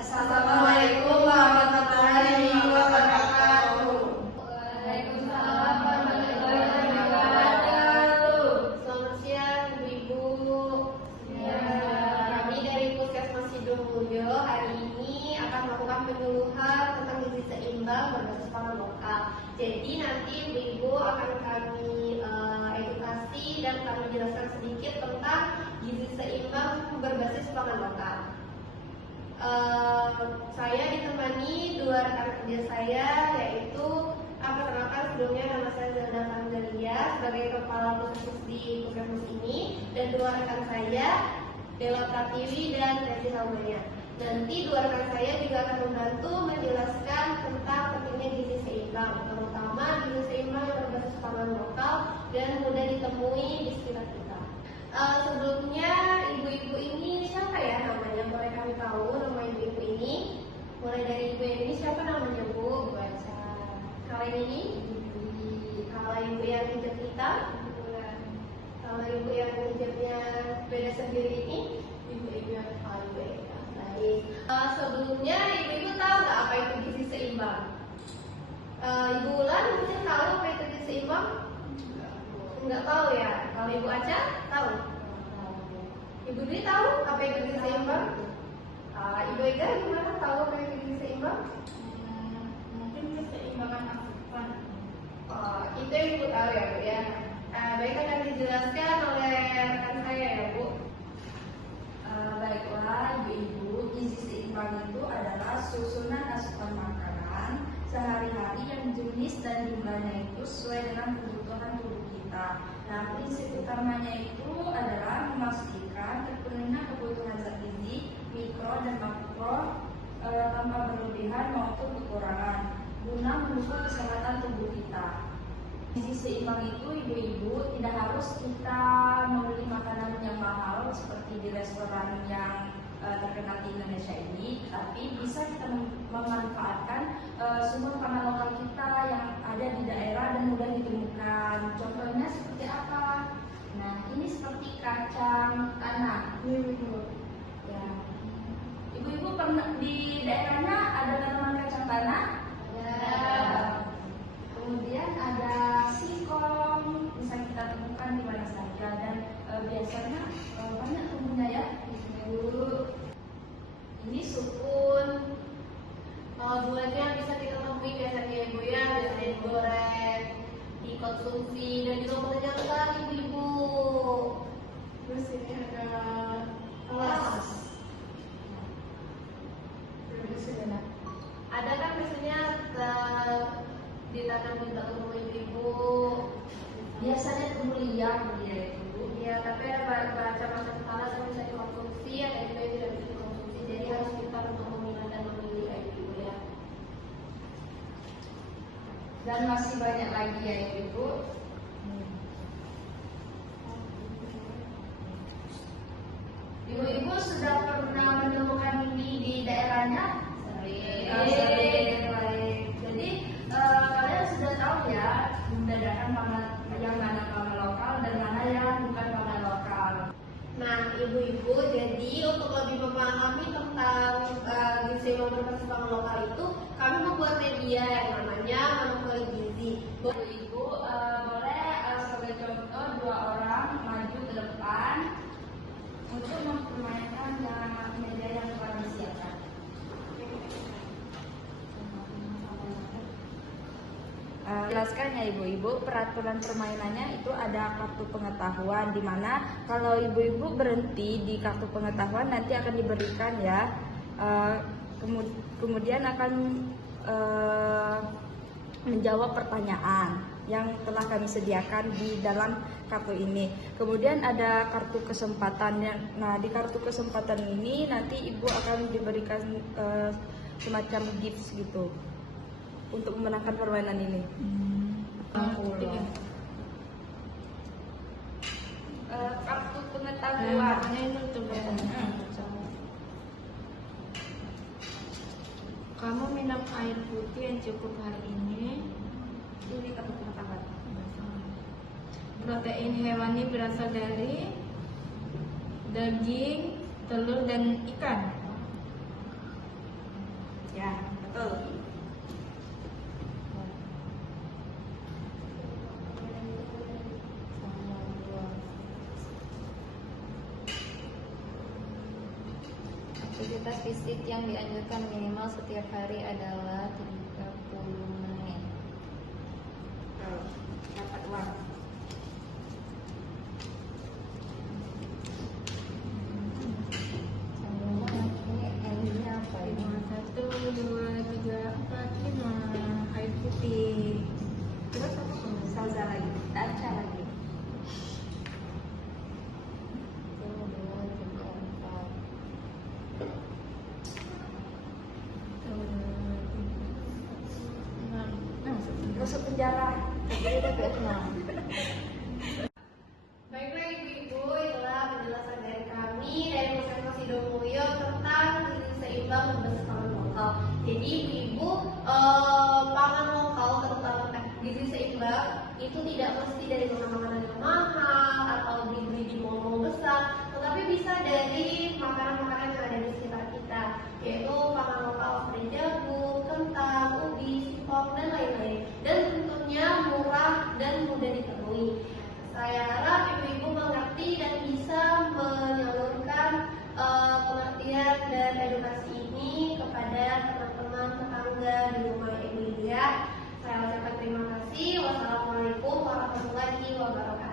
Assalamualaikum warahmatullahi wabarakatuh. Waalaikumsalam warahmatullahi wabarakatuh. Selamat siang Ibu. Ya, kami dari Puskesmas Sidomulyo hari ini akan melakukan penyuluhan tentang gizi seimbang berbasis pangan lokal. Jadi nanti Ibu akan kami edukasi dan kami jelaskan sedikit tentang gizi seimbang berbasis pangan lokal. Saya ditemani dua rekan kerja saya, yaitu perkenalkan sebelumnya nama saya Zelda Fandalia sebagai kepala puskesmas di puskesmas ini, dan dua rekan saya Dewa Pratiwi dan Resi Salmaya. Nanti dua rekan saya juga akan membantu menjelaskan tentang pentingnya gizi seimbang, terutama gizi seimbang yang berbasis pangan lokal dan mudah ditemui di sekitar kita. Sebelumnya ibu-ibu ini siapa ya namanya? Boleh kami tahu nama ibu-ibu ini? Mulai dari ibu yang ini siapa namanya Bu? Baca. Kalau yang ini? Kalau ibu yang hijab hitam? Kalau ibu yang hijabnya beda sendiri ini? Ibu-ibu yang ibu ya. Baik. Sebelumnya ibu-ibu tahu nggak apa itu gizi seimbang? Ibu Ulan mungkin tahu apa itu gizi seimbang? Enggak tahu ya. Kalau Ibu Aca tahu? Ibu Dwi tahu apa itu gizi seimbang? Ibu Ega gimana tahu apa itu gizi seimbang? Mungkin keseimbangan asupan. Itu yang Ibu tahu ya Bu ya. Baik, akan dijelaskan oleh rekan saya ya Bu. Baiklah Ibu-ibu, gizi seimbang itu adalah susunan asupan makanan sehari-hari yang jenis dan jumlahnya itu sesuai dengan kebutuhan tubuh kita. Nah, prinsip utamanya itu adalah memastikan terpenuhnya kebutuhan zat gizi, mikro dan makro tanpa berlebihan maupun kekurangan guna mendukung kesehatan tubuh kita. Gizi seimbang itu ibu-ibu tidak harus kita membeli makanan yang mahal seperti di restoran yang terkenal di Indonesia ini, tapi bisa kita memanfaatkan sumber pangan lokal kita yang ada di daerah dan mudah ditemukan. Contohnya seperti apa? Nah, ini seperti kacang tanah. Ya. Ibu-ibu pernah di daerahnya ada tanaman kacang tanah? Ya. Kemudian ada singkong, bisa kita temukan di mana saja dan biasanya banyak tumbuhnya ya. Ini sukun. Buahnya bisa kita temui biasanya Ibu ya, biasanya digoreng, dikonsumsi dan juga banyak sekali Ibu. Terus ini ada elas. Ada kan biasanya ditanam di belakang rumah Ibu. Biasanya tumbuh liar dia itu. Ya, tapi ada macam-macam talas yang bisa dikonsumsi, ada juga yang tidak bisa dikonsumsi. Jadi harus kita untuk memilah dan memilih kayak gitu ya. Dan masih banyak lagi ya ibu. Ibu-ibu sudah pernah menemukan ini di daerahnya? Baik. Jadi kalian sudah tahu ya membedakan pangan yang mana pangan lokal dan mana yang bukan pangan lokal. Nah, ibu-ibu, jadi untuk lebih memahami tentang gizi seimbang berbasis pangan lokal itu, kami membuat media yang namanya Monopoli Gizi. Ibu boleh sebagai contoh dua orang maju ke depan untuk mempermainkan media yang telah disiapkan. Jelaskan ya ibu-ibu, peraturan permainannya itu ada kartu pengetahuan, di mana kalau ibu-ibu berhenti di kartu pengetahuan nanti akan diberikan ya, kemudian akan menjawab pertanyaan yang telah kami sediakan di dalam kartu ini. Kemudian ada kartu kesempatan. Nah, di kartu kesempatan ini nanti ibu akan diberikan semacam gifts gitu untuk memenangkan permainan ini. Kartu pengetahuan. Kamu minum air putih yang cukup hari ini. Ini kartu pengetahuan. Protein hewani berasal dari daging, telur, dan ikan. betul. Aktivitas fisik yang dianjurkan minimal setiap hari adalah 30 menit. Betul. Dapat uang. Sombong banget. Ini endingnya apa ini? 1, 2, 3, 4, 5. Air putih. Terus apa? Salsa lagi. Daca lagi. 1, 2, 3, 4. Masuk penjara. Baiklah ibu-ibu, itulah penjelasan dari kami dari Puskesmas Sidomulyo tentang gizi seimbang berbasis pangan lokal. Jadi ibu-ibu, pangan lokal terutama gizi seimbang itu tidak mesti dari makanan yang mahal atau dibeli di mall-mall besar, tetapi bisa dari makanan-makanan yang ada di sekitar kita, yaitu pangan lokal seperti jagung, kentang, ubi, singkong, dan lain-lain. Dan tentunya murah dan mudah ditemui. Saya harap ibu-ibu mengerti dan bisa menyalurkan pengertian dan edukasi ini kepada teman-teman tetangga di rumah ibu ya. Saya ucapkan terima kasih. Wassalamualaikum warahmatullahi wabarakatuh.